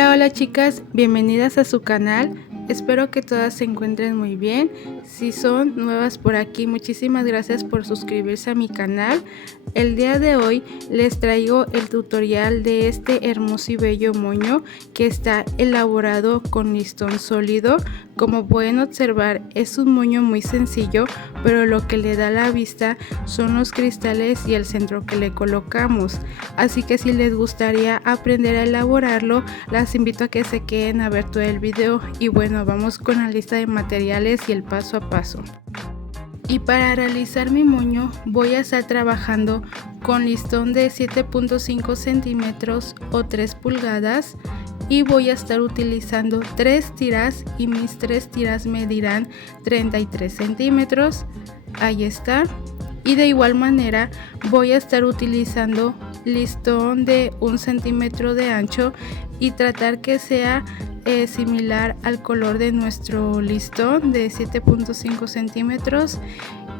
Hola chicas, bienvenidas a su canal. Espero que todas se encuentren muy bien. Si son nuevas por aquí, muchísimas gracias por suscribirse a mi canal. El día de hoy les traigo el tutorial de este hermoso y bello moño que está elaborado con listón sólido. Como pueden observar, es un moño muy sencillo, pero lo que le da la vista son los cristales y el centro que le colocamos. Así que si les gustaría aprender a elaborarlo, las invito a que se queden a ver todo el video. Y bueno, vamos con la lista de materiales y el paso a paso. Y para realizar mi moño voy a estar trabajando con listón de 7.5 centímetros o 3 pulgadas y voy a estar utilizando 3 tiras y mis 3 tiras medirán 33 centímetros. Ahí está. Y de igual manera voy a estar utilizando listón de 1 centímetro de ancho y tratar que sea similar al color de nuestro listón de 7.5 centímetros.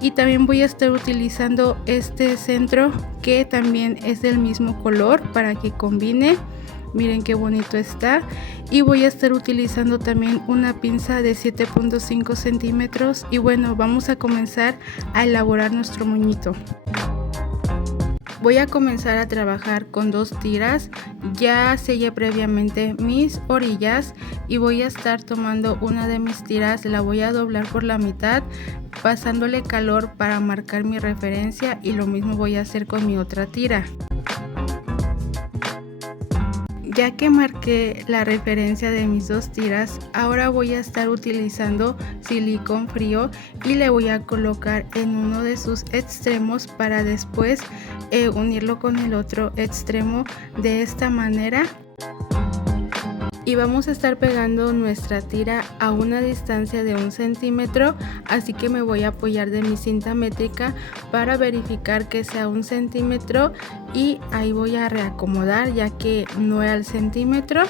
Y también voy a estar utilizando este centro que también es del mismo color para que combine. Miren qué bonito está. Y voy a estar utilizando también una pinza de 7.5 centímetros. Y bueno, vamos a comenzar a elaborar nuestro moñito. Voy a comenzar a trabajar con 2 tiras. Ya sellé previamente mis orillas y voy a estar tomando una de mis tiras, la voy a doblar por la mitad, pasándole calor para marcar mi referencia, y lo mismo voy a hacer con mi otra tira. Ya que marqué la referencia de mis 2 tiras, ahora voy a estar utilizando silicón frío y le voy a colocar en uno de sus extremos para después unirlo con el otro extremo de esta manera. Y vamos a estar pegando nuestra tira a una distancia de 1 centímetro, así que me voy a apoyar de mi cinta métrica para verificar que sea 1 centímetro, y ahí voy a reacomodar ya que no era el centímetro.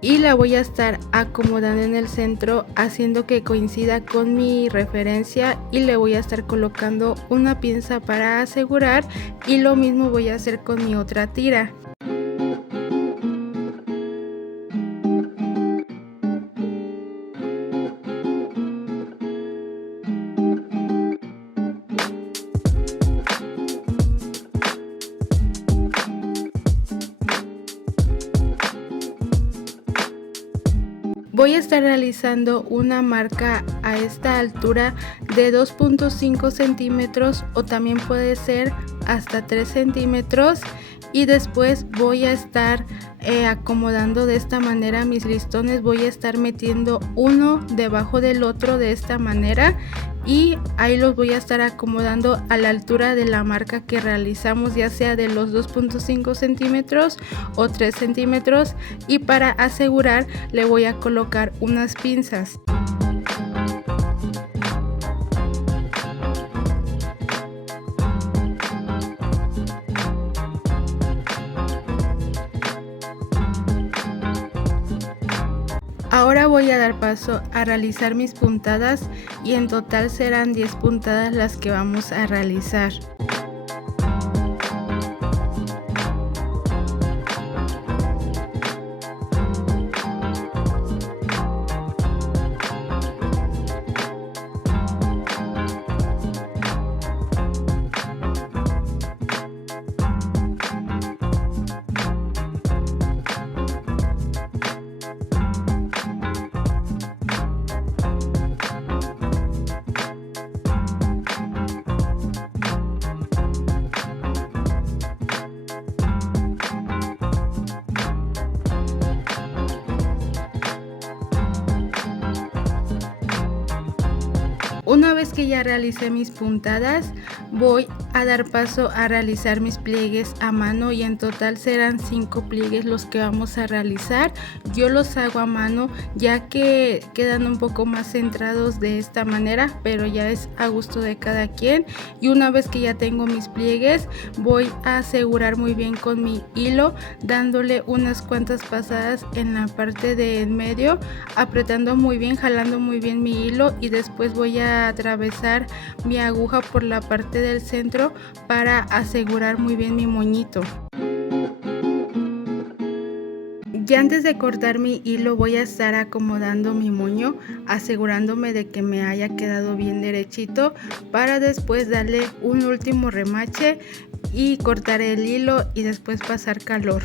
Y la voy a estar acomodando en el centro haciendo que coincida con mi referencia, y le voy a estar colocando una pinza para asegurar, y lo mismo voy a hacer con mi otra tira. Voy a estar realizando una marca a esta altura de 2.5 centímetros o también puede ser hasta 3 centímetros, y después voy a estar acomodando de esta manera mis listones. Voy a estar metiendo uno debajo del otro de esta manera, y ahí los voy a estar acomodando a la altura de la marca que realizamos, ya sea de los 2.5 centímetros o 3 centímetros, y para asegurar le voy a colocar unas pinzas. Ahora voy a dar paso a realizar mis puntadas, y en total serán 10 puntadas las que vamos a realizar. Una vez que ya realicé mis puntadas, voy a dar paso a realizar mis pliegues a mano, y en total serán 5 pliegues los que vamos a realizar. Yo los hago a mano ya que quedan un poco más centrados de esta manera, pero ya es a gusto de cada quien. Y una vez que ya tengo mis pliegues, voy a asegurar muy bien con mi hilo, dándole unas cuantas pasadas en la parte de en medio, apretando muy bien, jalando muy bien mi hilo, y después voy a atravesar mi aguja por la parte del centro para asegurar muy bien mi moñito. Y antes de cortar mi hilo voy a estar acomodando mi moño, asegurándome de que me haya quedado bien derechito, para después darle un último remache y cortar el hilo y después pasar calor.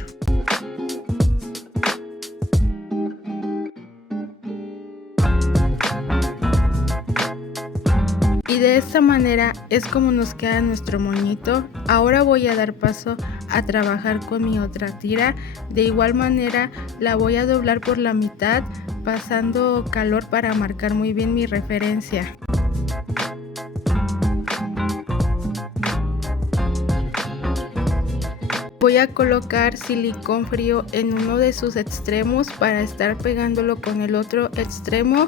Y de esta manera es como nos queda nuestro moñito. Ahora voy a dar paso a trabajar con mi otra tira. De igual manera la voy a doblar por la mitad, pasando calor para marcar muy bien mi referencia. Voy a colocar silicón frío en uno de sus extremos para estar pegándolo con el otro extremo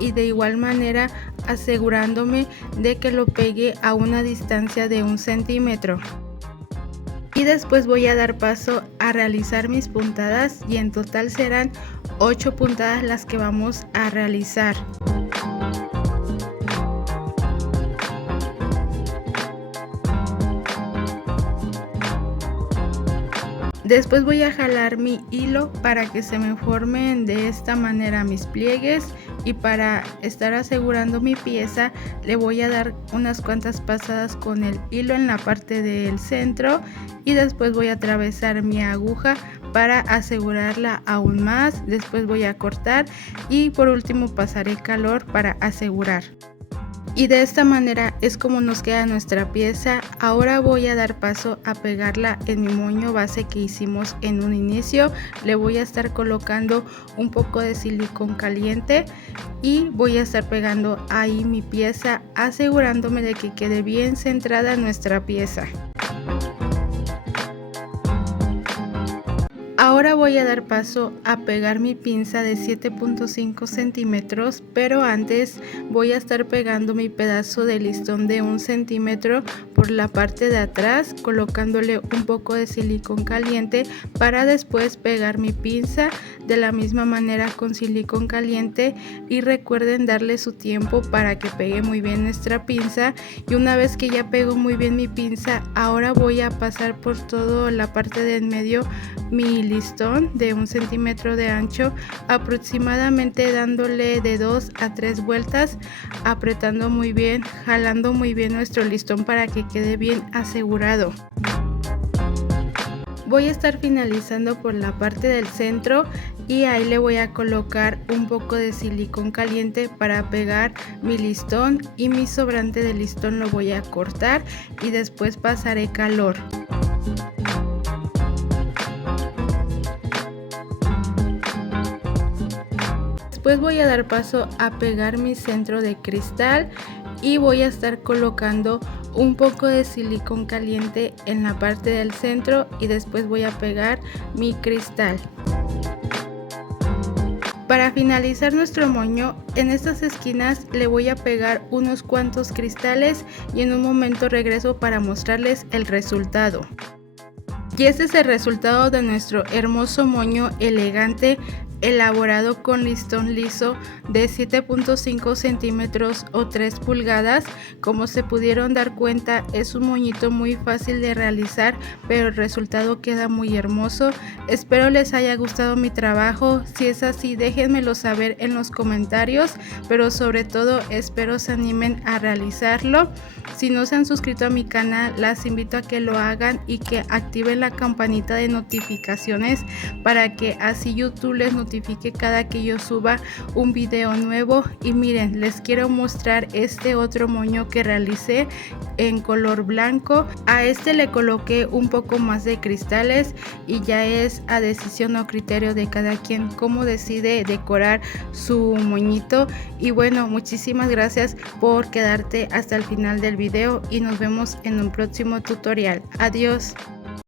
y de igual manera asegurándome de que lo pegue a una distancia de 1 centímetro. Y después voy a dar paso a realizar mis puntadas y en total serán 8 puntadas las que vamos a realizar. Después voy a jalar mi hilo para que se me formen de esta manera mis pliegues, y para estar asegurando mi pieza le voy a dar unas cuantas pasadas con el hilo en la parte del centro y después voy a atravesar mi aguja para asegurarla aún más. Después voy a cortar y por último pasaré calor para asegurar. Y de esta manera es como nos queda nuestra pieza. Ahora voy a dar paso a pegarla en mi moño base que hicimos en un inicio. Le voy a estar colocando un poco de silicón caliente y voy a estar pegando ahí mi pieza, asegurándome de que quede bien centrada nuestra pieza. Ahora voy a dar paso a pegar mi pinza de 7.5 centímetros, pero antes voy a estar pegando mi pedazo de listón de 1 centímetro por la parte de atrás, colocándole un poco de silicón caliente para después pegar mi pinza de la misma manera con silicón caliente. Y recuerden darle su tiempo para que pegue muy bien nuestra pinza. Y una vez que ya pego muy bien mi pinza, ahora voy a pasar por toda la parte de en medio mi listón de 1 centímetro de ancho, aproximadamente dándole de 2 a 3 vueltas, apretando muy bien, jalando muy bien nuestro listón para que quede bien asegurado. Voy a estar finalizando por la parte del centro y ahí le voy a colocar un poco de silicón caliente para pegar mi listón, y mi sobrante de listón lo voy a cortar y después pasaré calor. Después voy a dar paso a pegar mi centro de cristal y voy a estar colocando un poco de silicón caliente en la parte del centro y después voy a pegar mi cristal. Para finalizar nuestro moño, en estas esquinas le voy a pegar unos cuantos cristales y en un momento regreso para mostrarles el resultado. Y este es el resultado de nuestro hermoso moño elegante, elaborado con listón liso de 7.5 centímetros o 3 pulgadas. Como se pudieron dar cuenta, es un moñito muy fácil de realizar, pero el resultado queda muy hermoso. Espero les haya gustado mi trabajo. Si es así, déjenmelo saber en los comentarios, pero sobre todo espero se animen a realizarlo. Si no se han suscrito a mi canal, las invito a que lo hagan y que activen la campanita de notificaciones para que así YouTube les notifique cada que yo suba un video nuevo. Y miren, les quiero mostrar este otro moño que realicé en color blanco. A este le coloqué un poco más de cristales y ya es a decisión o criterio de cada quien cómo decide decorar su moñito. Y bueno, muchísimas gracias por quedarte hasta el final del video y nos vemos en un próximo tutorial. Adiós.